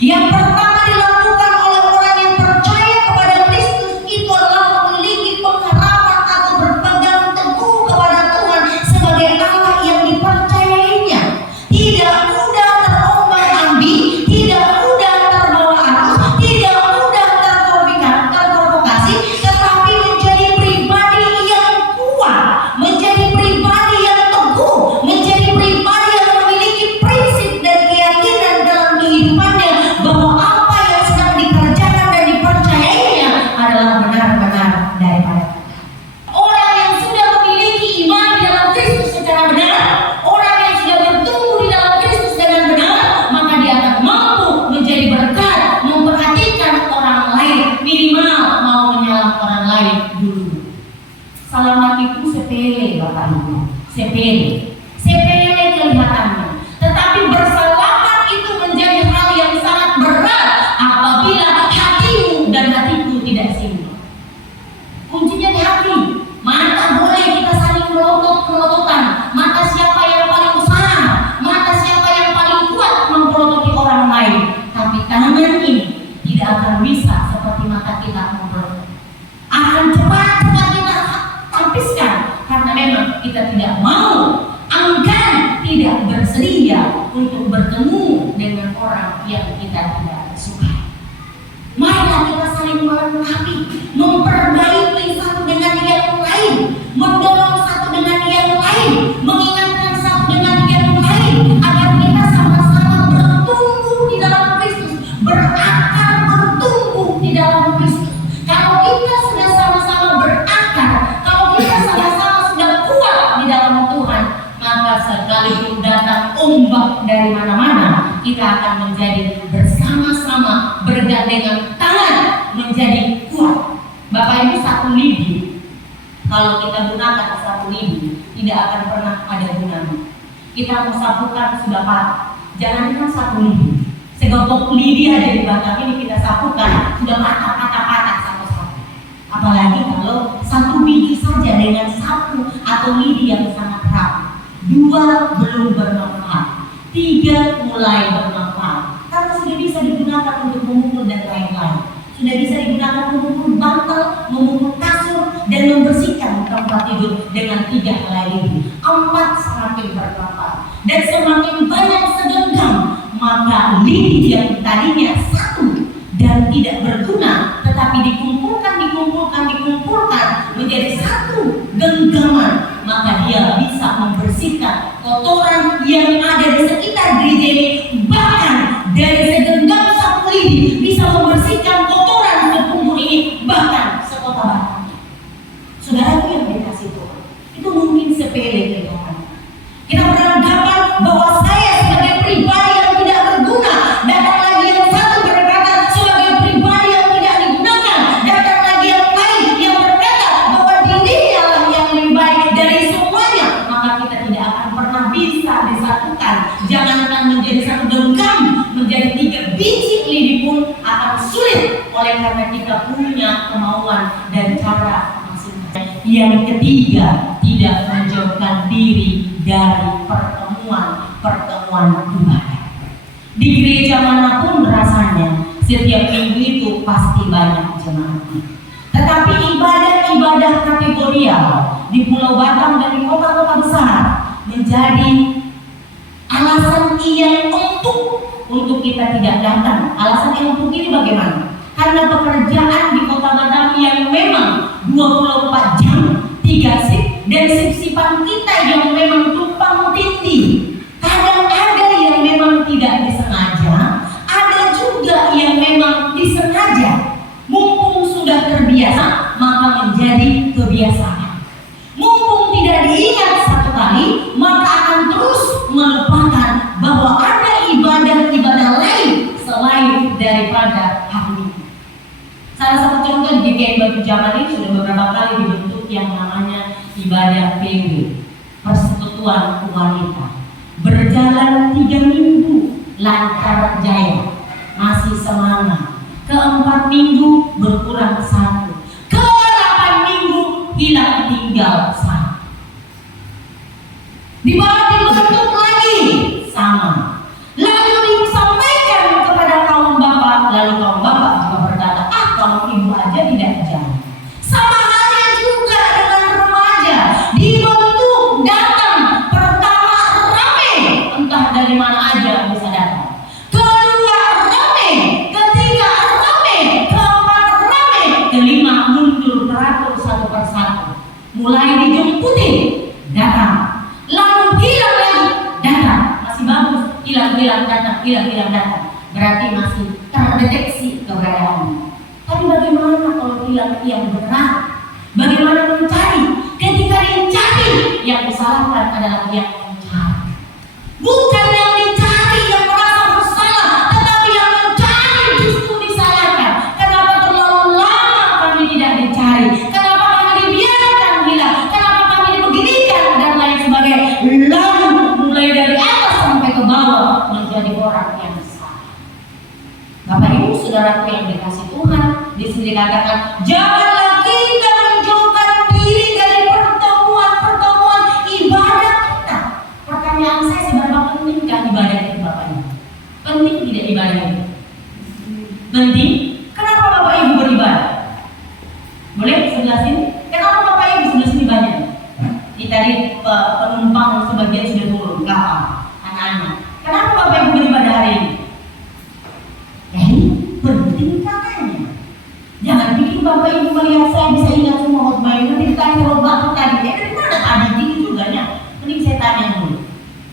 Yang pertama dilakukan oleh orang yang percaya kepada Kristus itu adalah memiliki pengharapan atau berpegang teguh kepada Tuhan sebagai Allah yang dipercayainya. Tidak mudah terombang-ambing, tidak mudah terbawa arus, tidak mudah terprovokasi, tetapi menjadi pribadi yang kuat, menjadi pribadi yang teguh, menjadi pribadi yang memiliki prinsip dan keyakinan dalam kehidupannya bahwa apa yang sedang dikerjakan dan dipercayainya adalah benar-benar daripada Tuhan. Orang yang sudah memiliki iman di dalam Kristus secara benar, orang yang sudah bertumbuh di dalam Kristus dengan benar, maka dia akan mampu menjadi berkat, memperhatikan orang lain, minimal mau menyalahkan orang lain dulu. Salaman itu sepele, Bapak Ibu, sepele kelihatannya, tetapi bersalaman itu menjadi hal yang sangat berat apabila hatimu dan hatiku tidak sinkron. Kuncinya di hati. Mata boleh kita saling melotot-melototan. Mata siapa yang paling usaha, mata siapa yang paling kuat memperototi orang lain. Tapi tangan ini tidak akan bisa seperti mata kita memperototi. Akan cepat kita tampiskan karena memang kita tidak mau, enggan, tidak bersedia untuk bertemu dengan orang yang kita tidak suka. Marilah kita saling melengkapi, memperbaiki satu dengan yang lain, mendorong satu dengan yang lain, mengingatkan satu dengan yang lain, agar kita sama-sama bertumbuh di dalam Kristus, berakar, bertumbuh di dalam Kristus. Kalau kita sudah sama-sama berakar, kalau kita sama-sama sudah kuat di dalam Tuhan, maka sekalipun datang ombak dari mana-mana, kita akan menjadi bersama-sama bergandengan tangan menjadi kuat. Bapak Ibu, satu lidi, kalau kita gunakan satu lidi, tidak akan pernah ada gunanya. Kita mensapukan sudah patah, jangankan satu lidi, segopok lidi aja di batang ini kita sapukan sudah patah satu-satu. Apalagi kalau satu biji saja dengan sapu atau lidi yang sangat rapi. 2 belum bermanfaat, 3 mulai bermanfaat karena sudah bisa digunakan untuk memukul dan lain-lain. Sudah bisa digunakan memukul bantal, memukul kasur, dan membersihkan tempat tidur dengan 3 helai lidi. 4 semakin bermanfaat dan semakin banyak segenggam, maka lidi yang tadinya satu dan tidak berguna, tetapi dikumpulkan menjadi satu genggaman, maka dia bisa membersihkan kotoran yang ada di sekitar gereja ini. Bahkan dari segenggam satu lidi bisa membersihkan kotoran sekumur ini, bahkan sekota Batam. Saudaraku yang dikasih Tuhan, itu mungkin sepele kelihatan. Kita beranggapan bahwa saya sebagai pribadi yang tidak berguna, datang lagi yang satu berkata sebagai pribadi yang tidak digunakan, datang lagi yang lain yang berkata bahwa dirinya lah yang lebih baik dari semuanya, maka kita tidak akan pernah bisa disatukan. Jangankan menjadi satu genggam, menjadi 3 biji lidi pun akan sulit, oleh karena kita punya kemauan dan cara masing-masing. Yang ketiga, tidak menjauhkan diri dari pertemuan ibadah. Di gereja manapun rasanya setiap minggu itu pasti banyak jemaatnya. Tetapi ibadah-ibadah kategorial di Pulau Batam dan di kota-kota besar menjadi alasan yang untuk kita tidak datang. Alasan yang untuk ini bagaimana? Karena pekerjaan di kota Batam yang memang 24 jam, 3 shift, dan shift-shiftan kita yang memang tumpang tindih. Kadang ada yang memang tidak disengaja, ada juga yang memang disengaja. Mumpung sudah terbiasa, maka menjadi kebiasaan. Mumpung tidak diingat satu kali, maka akan terus melupakan bahwa ada ibadah-ibadah lain selain daripada hari ini. Salah satu contoh di GKI Batu Jaman ini sudah beberapa kali dibentuk yang namanya ibadah PW, Persekutuan Wanita. Berjalan 3 minggu lancar jaya, masih semangat. Ke-4 minggu berkurang 1, ke-8 minggu hilang tinggal 1. Dibawa dibentuk lagi sama. Lalu disampaikan kepada kaum mulai dijemputin, datang, lalu hilang lagi, datang, masih bagus, hilang datang, berarti masih terdeteksi keberadaannya. Tapi bagaimana kalau hilang yang berat? Bagaimana mencari? Ketika dicari, yang disalahkan adalah yang mencari, bukan yang dicari yang merasa bersalah, tetapi yang mencari justru disalahkan. Kenapa terlalu lama kami tidak dicari? Kenapa kami dibiarkan hilang? Kenapa kami dibeginikan dan lain sebagainya? Lalu mulai dari atas sampai ke bawah menjadi orang yang salah. Bapak Ibu saudaraku yang dikasih Tuhan, di sini dikatakan janganlah kita menjauhkan diri dari pertemuan ibadah kita. Pertanyaan saya, seberapa pentingkah ibadah itu Bapak Ibu? Penting tidak ibadah itu? Penting. Kenapa Bapak Ibu beribadah? Boleh sebelah sini? Kenapa Bapak Ibu sebelah sini banyak? Ini tadi penumpang sebagian sudah turun, kapal, anak-anak. Kenapa Bapak Ibu beribadah hari ini? Ya ini penting katanya. Jangan pikir Bapak Ibu melihat saya bisa ingat semua khotbah ini. Nanti ditanya khotbah tadi, dari mana tadi gini juga ya? Mending saya tanya dulu.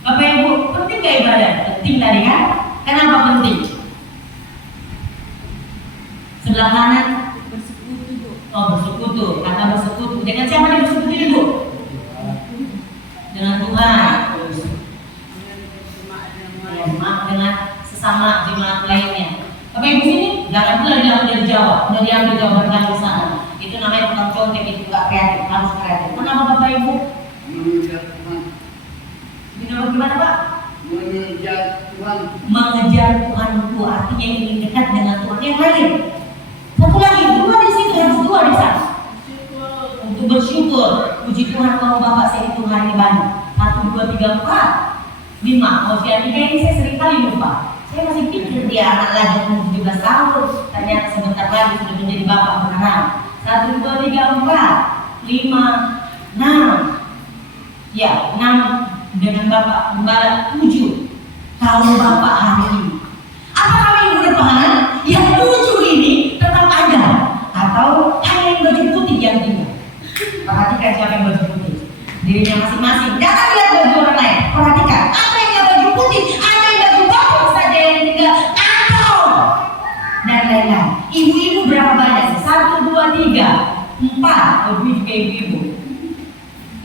Bapak Ibu, penting gak ibadah? Penting tadi kan? Kenapa penting? Sebelah kanan bersekutu, Bu. Oh, bersekutu. Kata bersekutu. Dengan siapa nih bersekutu ini, Bu? Dengan Tuhan. Ya, maaf dengan sesama jemaat lainnya. Bapak Ibu sini, jangan pula diambil Jawa, udah diambil Jawa berganti sana. Itu namanya tukang contek, itu gak kreatif, harus kreatif. Kenapa Bapak Ibu? Mengejar Tuhan. Gimana Pak? Mengejar Tuhan. Mengejar Tuhan itu artinya ingin dekat dengan Tuhan. Yang lain, satu lagi, dua di sini, harus dua di sana. Untuk bersyukur, puji Tuhan kalau Bapak saya itu hari banyak. 1, 2, 3, 4, 5. Kalau saya 3 ini saya sering kali lupa. Saya masih pikir dia anak lagi umur 17 tahun, ternyata sebentar lagi sudah menjadi bapak beneran. 1, 2, 3, 4, 5, 6. Ya, 6 dengan bapak gembala 7. Kalau bapak hari ini, apakah minggu depan yang 7 ini tetap ada atau hanya yang baju putih yang tinggal? Perhatikan siapa yang baju putih, dirinya masing-masing. Jangan lihat baju orang lain. Perhatikan, ada yang baju putih, ada yang baju bagus saja yang tinggal, atau dan lain-lain. Ibu-ibu berapa banyak? 1, 2, 3, 4. Oh, juga ibu-ibu.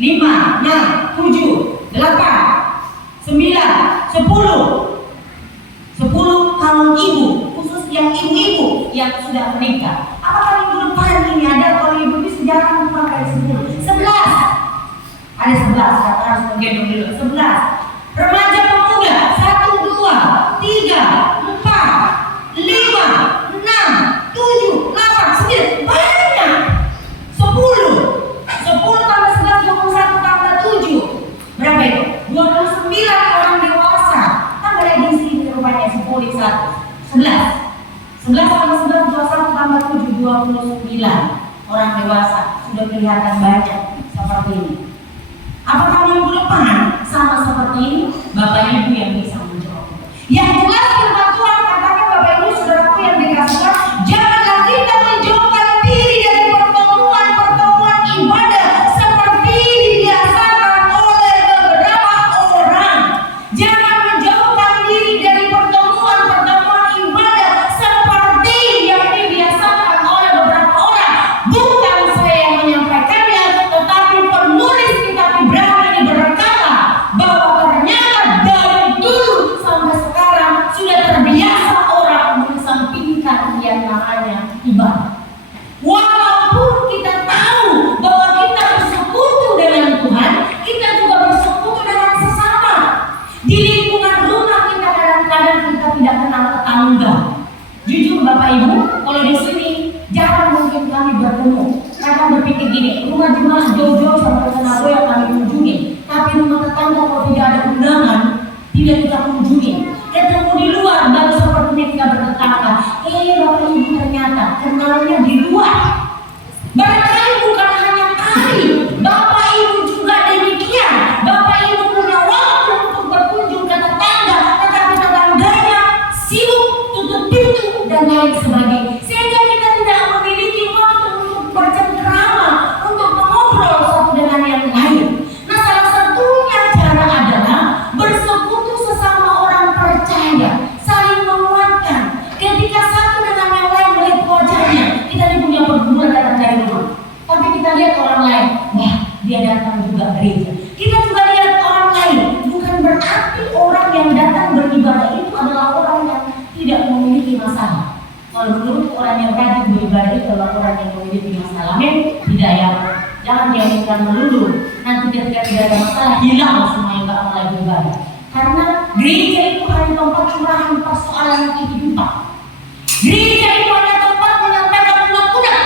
5, 6, 7, 8, 9, 10. 10 kalau ibu, khusus yang ibu-ibu yang sudah menikah. Apakah minggu depan ini ada kalau ibu ini sejarah kurang dari 10? 11. Ada 11, kata harus menggendong dulu. 11. Remaja pemuda 1, 2, 3, 4, 5, 6, 7, 8, 9. Banyak. 10. 10 tambah 11, 21 tambah 7. Berapa itu? 29 orang dewasa. Tambah lagi di sini rupanya 10, 11. 11 tambah 11, 21 tambah 7, 29 orang dewasa. Sudah kelihatan banyak seperti ini. Apakah minggu depan sama seperti ini? Bapak Ibu yang bisa menjawab. Yang jelas firman Tuhan katakan, Bapak Ibu saudaraku yang dikasihkan, janganlah kita menjauhkan diri dari pertemuan ibadah seperti dibiasakan oleh beberapa orang. Jangan menjauhkan diri dari pertemuan ibadah seperti yang dibiasakan oleh beberapa orang. Bukan saya yang menyampaikannya, tetapi penulis kitab Ibrani ini berkata bahwa ternyata dari dulu sampai sekarang sudah terbiasa orang mengesampingkan yang namanya ibadah. Walaupun kita tahu bahwa kita bersekutu dengan Tuhan, kita juga bersekutu dengan sesama. Di lingkungan rumah kita kadang-kadang kita tidak kenal tetangga. Jujur Bapak Ibu, kalau di sini jarang mungkin kami bertemu. Kadang berpikir gini, rumah jemaat jauh-jauh sampai ke Manado yang kami kunjungi. Tapi rumah tetangga kalau tidak ada undangan, tidak kita kunjungi. Ketemu di luar, baru sepertinya kita bertetangga. Bapak Ibu ternyata kenalnya di luar. Barangkali bukan hanya kami, Bapak Ibu juga demikian. Bapak Ibu punya waktu untuk berkunjung ke tetangga, tetapi tetangganya sibuk tutup pintu dan lain sebagainya. Sehingga kita tidak memiliki waktu untuk bercengkrama, untuk mengobrol satu bermasalah. Kalau menurut orang yang rajin beribadah itu adalah orang yang memiliki masalah. Hidayah. Jangan diambilkan melulu. Nanti ketika tidak ada masalah hilang semua yang tak mulai beribadah. Karena gereja itu hanya tempat curahan persoalan kehidupan. Gereja itu hanya tempat menyampaikan unek-unek.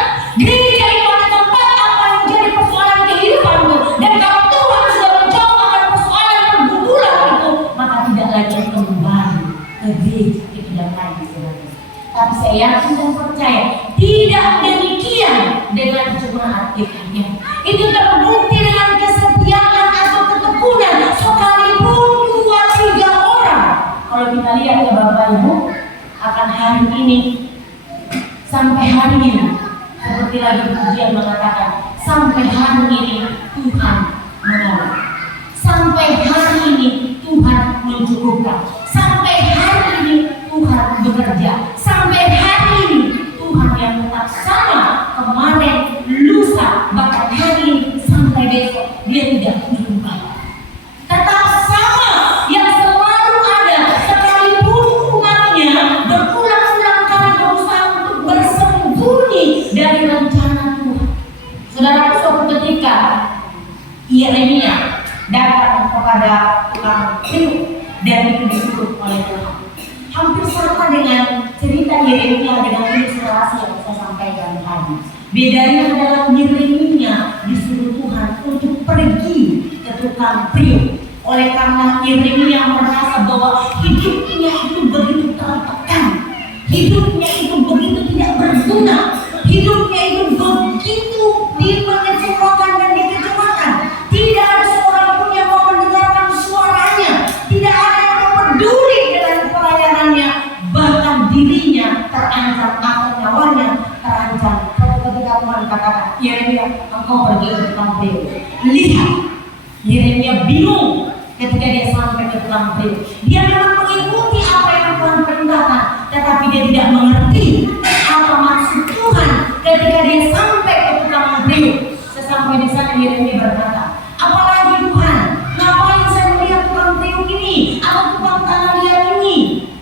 Gereja itu hanya tempat apa yang menjadi persoalan kehidupan itu. Dan kalau Tuhan sudah menjawab akan persoalan pergumulan itu, maka tidak lagi kembali ke gereja itu dan lagi sebenarnya. Tapi saya yakin dan percaya tidak demikian dengan jemaat kita. Itu terbukti dengan kesetiaan atau ketekunan sekalipun 2-3 orang. Kalau kita lihat ya Bapak Ibu, akan hari ini sampai hari ini, seperti lagi pujian mengatakan, sampai hari ini Tuhan menolong, sampai hari ini Tuhan mencukupkan, sampai hari ini Tuhan bekerja, sampai hari ini Tuhan yang tetap sama kemarin, lusa, bahkan hari ini sampai besok dia tidak berubah, tetap sama yang selalu ada sekalipun umatnya berulang-ulang kali berusaha untuk bersembunyi dari rencana Tuhan. Saudara, suatu ketika Yeremia datang kepada tukang tiup dan itu disuruh oleh Tuhan. Hampir sama dengan cerita Yeremia dengan ilustrasi yang saya sampaikan tadi. Bedanya adalah Yeremia disuruh Tuhan untuk pergi ke tukang tiup. Oleh karena Yeremia merasa bahwa hidupnya itu begitu tertekan, hidupnya itu begitu tidak berguna, hidupnya itu begitu mengecewakan dan dikecewakan. Tidak ada seorang pun yang mau mendengarkan suaranya, tidak ada yang mau peduli dengan pelayanannya, bahkan dirinya terancam atau nyawanya terancam. Ketika Tuhan katakan, Yeremia, engkau pergi ke tukang tiup. Lihat, Yeremia bingung ketika dia sampai ke tukang tiup. Dia memang mengikuti apa yang Tuhan perintahkan, tetapi dia tidak mengerti apa maksud Tuhan ketika dia sampai ke tukang tiup. Sesampai di sana Yeremia berkata, apalagi Tuhan, ngapain saya melihat tukang tiup ini atau tukang tanah liat ini?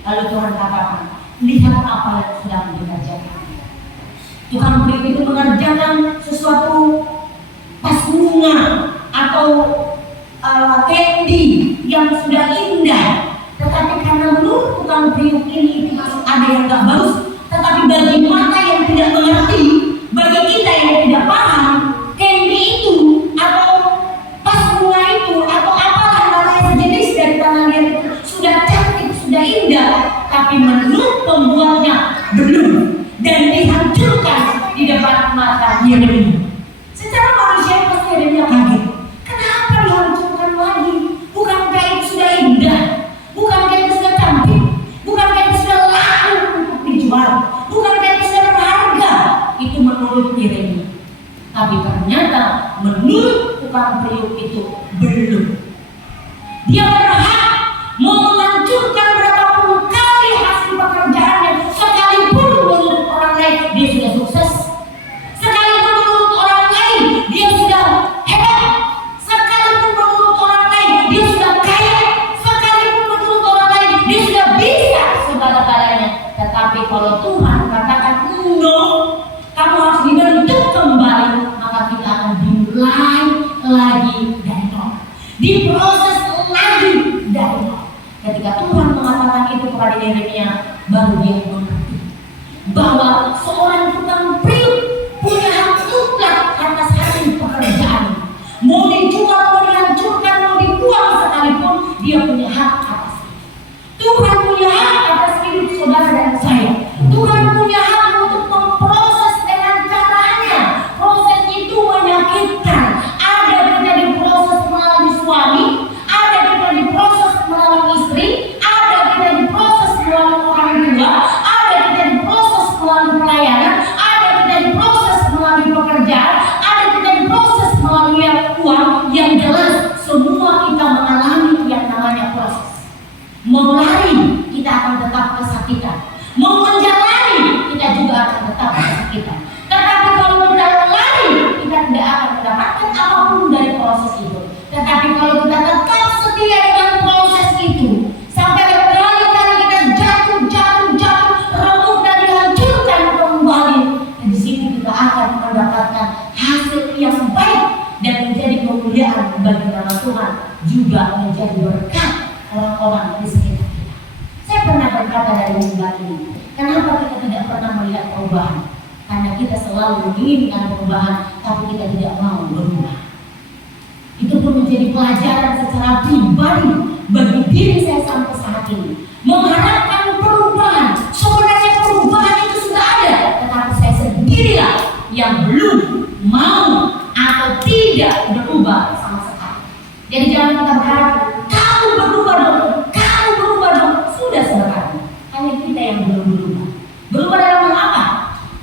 Lalu Tuhan katakan, lihat apa yang sedang dikerjakan. Tukang tiup itu mengerjakan sesuatu pas bunga atau candy yang sudah indah, tetapi karena menurut tukang tiup ini itu masih ada yang gak bagus. Tetapi bagi mata yang tidak mengerti, bagi kita yang tidak paham, candy itu atau pas bunga itu atau apalah namanya sejenis dari tanah liat itu sudah cantik, sudah indah, tapi menurut pembuatnya belum, dan dihancurkan di depan mata Yeremia. Secara manusia pasti Yeremia kaget. Kenapa dihancurkan lagi? Bukankah itu sudah indah? Bukankah itu sudah cantik? Bukankah itu sudah laku untuk dijual? Bukankah itu sudah berharga? Itu menurut Yeremia. Tapi ternyata menurut tukang tiup itu belum. Dia berhak mau menghancurkan berapapun kali hasil pekerjaannya, sekalipun menurut orang lain dia sudah sukses, sekalipun menurut orang lain dia sudah hebat, sekalipun menurut orang lain dia sudah kaya, sekalipun menurut orang lain dia sudah bisa segala-galanya. Tetapi kalau Tuhan katakan no, kamu harus dibentuk kembali, maka kita akan dimulai lagi dari nol, diproses lagi dari nol. Ketika Tuhan mengatakan itu kepada Yeremia, baru dia mengerti bahwa seorang tukang tiup punya hak mutlak atas hasil pekerjaan. Mau dijual, mau dihancurkan, mau dibuang sekalipun, dia punya hak atas itu. Tuhan punya hak atas hidup saudara dan saya. Tuhan punya hak untuk memproses dengan caranya. Proses itu menyakitkan. Ada kita diproses melalui suami, ada kita diproses melalui istri, ada kita diproses melalui orang tua, melihat perubahan. Karena kita selalu menginginkan perubahan, tapi kita tidak mau berubah. Itu pun menjadi pelajaran secara pribadi bagi diri saya sampai saat ini. Mengharapkan perubahan, sebenarnya perubahan itu sudah ada, tetapi saya sendirilah yang belum mau atau tidak berubah sama sekali. Jadi jangan kita berharap kamu berubah dong, kamu berubah dong. Sudah sebenarnya hanya kita yang belum berubah. Berubah dalam apa?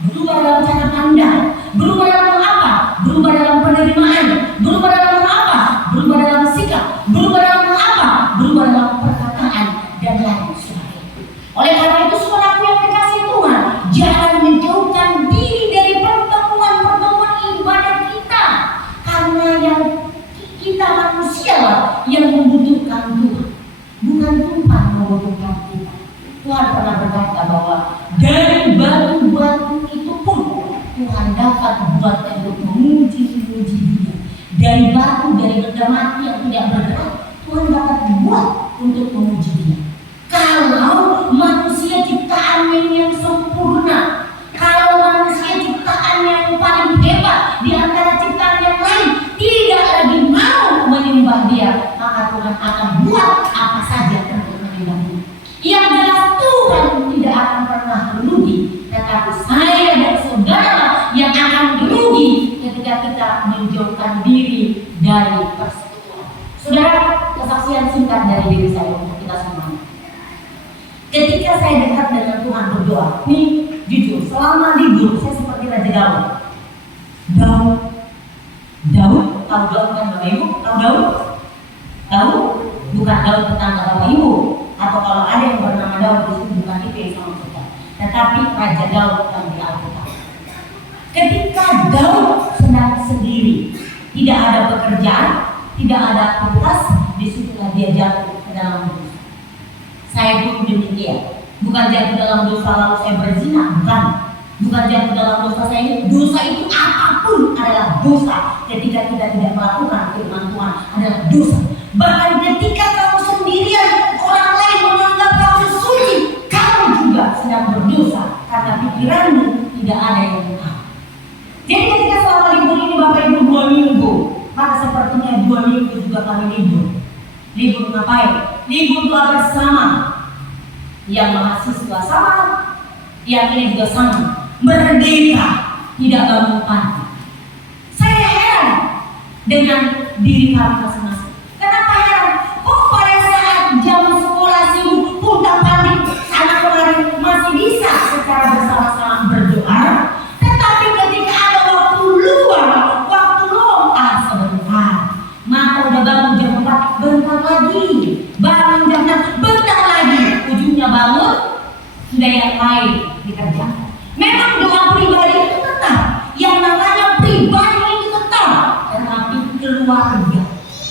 Berubah dalam cara pandang. Berubah dalam apa? Berubah dalam penerimaan. Berubah dalam apa? Berubah dalam sikap. Berubah dalam apa? Berubah dalam perkataan dan lain sebagainya. Oleh karena itu, saudaraku yang dikasihi Tuhan, jangan menjauhkan diri dari pertemuan-pertemuan ibadah kita, karena yang kita manusia lah yang membutuhkan Tuhan, bukan Tuhan membutuhkan kita. Tuhan pernah berkata bahwa dari batu-batu itu pun Tuhan dapat buat untuk menguji Dia. Dari batu, dari benda mati yang tidak bergerak, Tuhan dapat buat untuk menguji Dia. Kalau manusia ciptaan yang sempurna, kalau manusia ciptaan yang paling hebat di antara ciptaan yang lain tidak lagi mau menyembah Dia, maka Tuhan akan buat apa saja untuk menyembah Dia. Yang jelas Tuhan tidak akan pernah merugi, tetapi saya dan saudara yang akan merugi ketika kita menjauhkan diri dari persekutuan. Saudara, kesaksian singkat dari diri saya untuk kita semua. Ketika saya dekat dengan Tuhan berdoa, nih jujur, selama libur saya seperti Raja Daud. Daud, tahu Daud kan Bapak Ibu? Tahu Daud? Tahu? Bukan Daud tetangga Bapak Ibu. Atau kalau ada yang bernama Daud di sini, bukan itu yang sama kita. Tetapi Raja Daud yang di Alkitab. Ketika Daud sedang sendiri, tidak ada pekerjaan, tidak ada aktivitas, disitulah dia jatuh ke dalam dosa. Saya pun demikian. Bukan jatuh dalam dosa lalu saya berzina, bukan jatuh dalam dosa saya ini. Dosa itu apapun adalah dosa. Ketika kita tidak melakukan firman Tuhan adalah dosa. Bahkan ketika kamu sendirian, orang lain menganggap kamu suci, kamu juga sedang berdosa karena pikiranmu tidak ada yang benar. Jadi ketika selama libur ini Bapak Ibu 2 minggu, maka sepertinya 2 minggu juga kami libur. Libur ngapain? Libur doa bersama. Yang mahasiswa sama, yang ini juga sama. Merdeka, tidak bangun pagi. Saya heran dengan diri kami masing-masing. Kenapa heran? Kok pada saat jam sekolah sibuk putar-balik anak kemarin masih bisa secara bersama-sama berdoa, tetapi ketika ada waktu luang sebentar, maka udah bangun jam 4, bentar lagi, bangun jam 6, bentar lagi, ujungnya bangun sudah yang lain dikerjakan. Memang doa pribadi itu tetap, yang namanya pribadi itu tetap, tetapi keluarga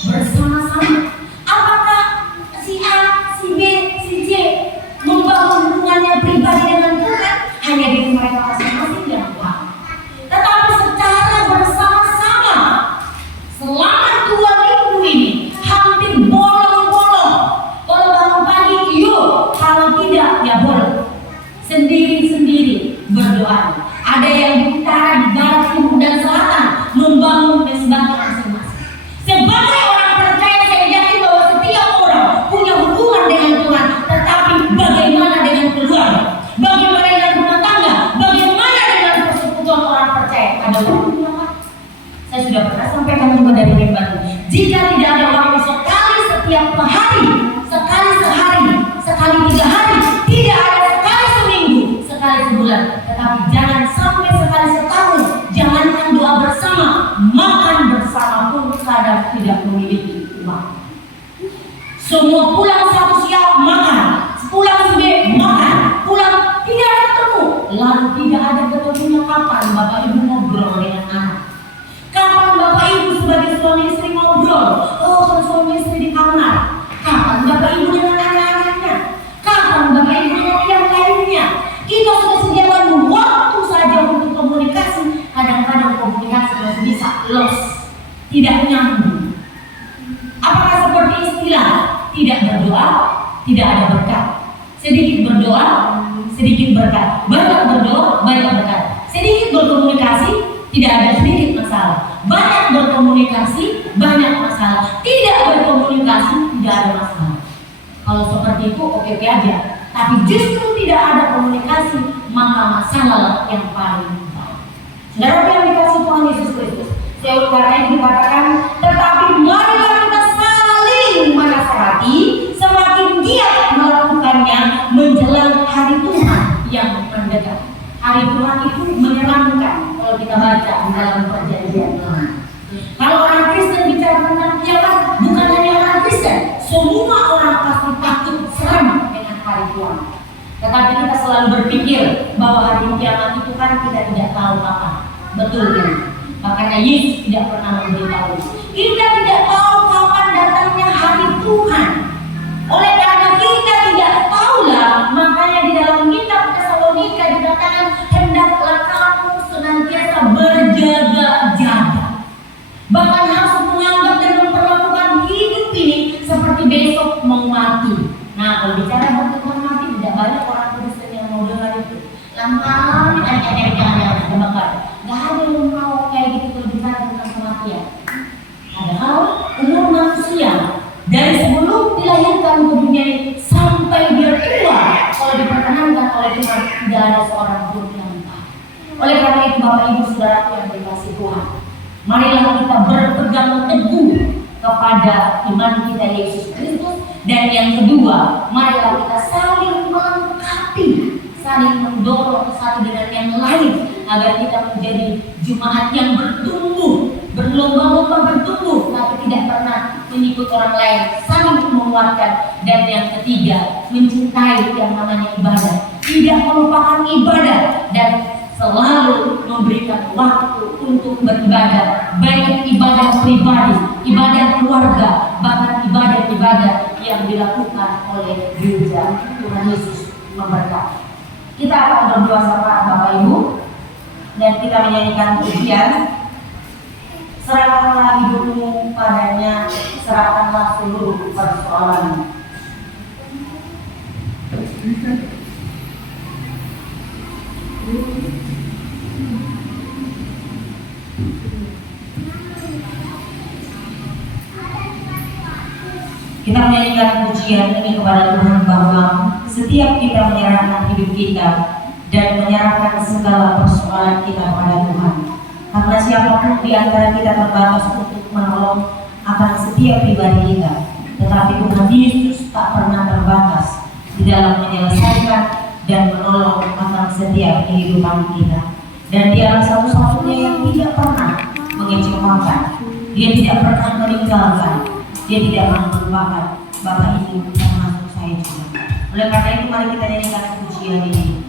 bersama-sama. Apakah si A, si B, si C membangun hubungannya pribadi dengan Tuhan hanya dengan mereka masing-masing yang Tuhan, tetapi secara bersama-sama selama 2 minggu ini hampir bolong-bolong. Kalau bangun pagi, yuk, kalau tidak ya bolong. Sendiri-sendiri berdoa. Ada yang di utara, di barat, timur dan selatan membangun mesbahnya masing-masing. Sebagai orang percaya, saya yakin bahwa setiap orang punya hubungan dengan Tuhan. Tetapi bagaimana dengan keluarga? Bagaimana dengan rumah tangga? Bagaimana dengan persekutuan orang percaya? Ada hubungan apa? Saya sudah pernah sampaikan juga dari mimbar. Jika tidak ada waktu sekali setiap hari, sekali sehari, sekali 3 hari, tidak ada sekali seminggu, sekali sebulan, tetapi jangan sampai sekali setahun. Jangankan doa bersama, makan bersama pun kadang tidak memiliki uang. Semua pulang satu siang makan, pulang sendiri makan, pulang tidak ada ketemu. Lalu tidak ada ketemunya kapan Bapak Ibu ngobrol dengan anak? Kapan Bapak Ibu sebagai suami istri ngobrol? Oh, kalau suami istri di kamar. Kapan Bapak Ibu dengan anak-anaknya? Kapan Bapak Ibu dengan yang lainnya? Kita sudah sediakan waktu saja untuk komunikasi. Kadang-kadang komunikasi masih bisa lost, tidak nyambung. Apakah seperti istilah tidak berdoa, tidak ada berkat? Sedikit berdoa, sedikit berkat. Banyak berdoa, banyak berkat. Sedikit berkomunikasi, tidak ada sedikit masalah. Banyak berkomunikasi, banyak masalah. Tidak berkomunikasi, tidak ada masalah. Kalau seperti itu oke-oke aja. Tapi justru tidak ada komunikasi, maka masalah yang paling besar. Saudara yang dikasih Tuhan Yesus Kristus, karena itu dikatakan, tetapi marilah kita saling menasihati, semakin giat melakukannya menjelang hari Tuhan yang mendekat. Hari Tuhan itu menyeramkan kalau kita baca di dalam perjanjian lama. Kalau orang Kristen bicara tentang kiamat, bukan hanya orang Kristen, semua orang pasti takut seram dengan hari Tuhan. Tetapi kita selalu berpikir bahwa hari kiamat itu kan kita tidak tahu apa. Betul kan? Makanya Yesus tidak pernah memberitahu. Kita tidak tahu kapan datangnya hari Tuhan. Oleh karena kita tidak tahulah, makanya di dalam kitab Tesalonika dikatakan, hendaklah kamu senantiasa berjaga-jaga. Bahkan harus menganggap dan memperlakukan hidup ini seperti besok mau mati. Nah, kalau bicara tentang mati, tidak banyak orang Kristen yang mau dengar itu. Lama jangan bakar. Gak ada yang mau kayak gitu kalau bicara tentang kematian. Padahal umur manusia dari sebelum dilahirkan ke dunia ini sampai dia tua, kalau diperkenankan oleh Tuhan, tidak ada seorang pun yang tahu. Oleh karena itu Bapak Ibu Saudaraku yang dikasihi Tuhan, marilah kita berpegang teguh kepada iman kita Yesus Kristus. Dan yang kedua, marilah kita saling melengkapi, saling mendorong satu dengan yang lain agar kita menjadi jemaat yang bertumbuh, berlomba-lomba bertumbuh, tapi tidak pernah mengikut orang lain, saling menguatkan. Dan yang ketiga, mencintai yang namanya ibadah, tidak melupakan ibadah dan selalu memberikan waktu untuk beribadah, baik ibadah pribadi, ibadah keluarga, bahkan ibadah-ibadah yang dilakukan oleh gereja. Tuhan Yesus memberkati. Kita akan berdoa sama Bapak Ibu dan kita menyanyikan pujian, serahkanlah hidupmu padanya, serahkanlah seluruh persoalan. Kita menyanyikan pujian ini kepada Tuhan bahwa setiap kita menyerahkan hidup kita dan menyerahkan segala persoalan kita pada Tuhan. Karena siapapun di antara kita terbatas untuk menolong akan setiap pribadi kita, tetapi Tuhan Yesus tak pernah terbatas di dalam menyelesaikan dan menolong akan setiap kehidupan kita. Dan Dialah satu-satunya yang tidak pernah mengecewakan. Dia tidak pernah meninggalkan. Dia tidak pernah melupakan Bapak Ibu termasuk saya juga. Oleh karena itu mari kita nyanyikan pujian ini.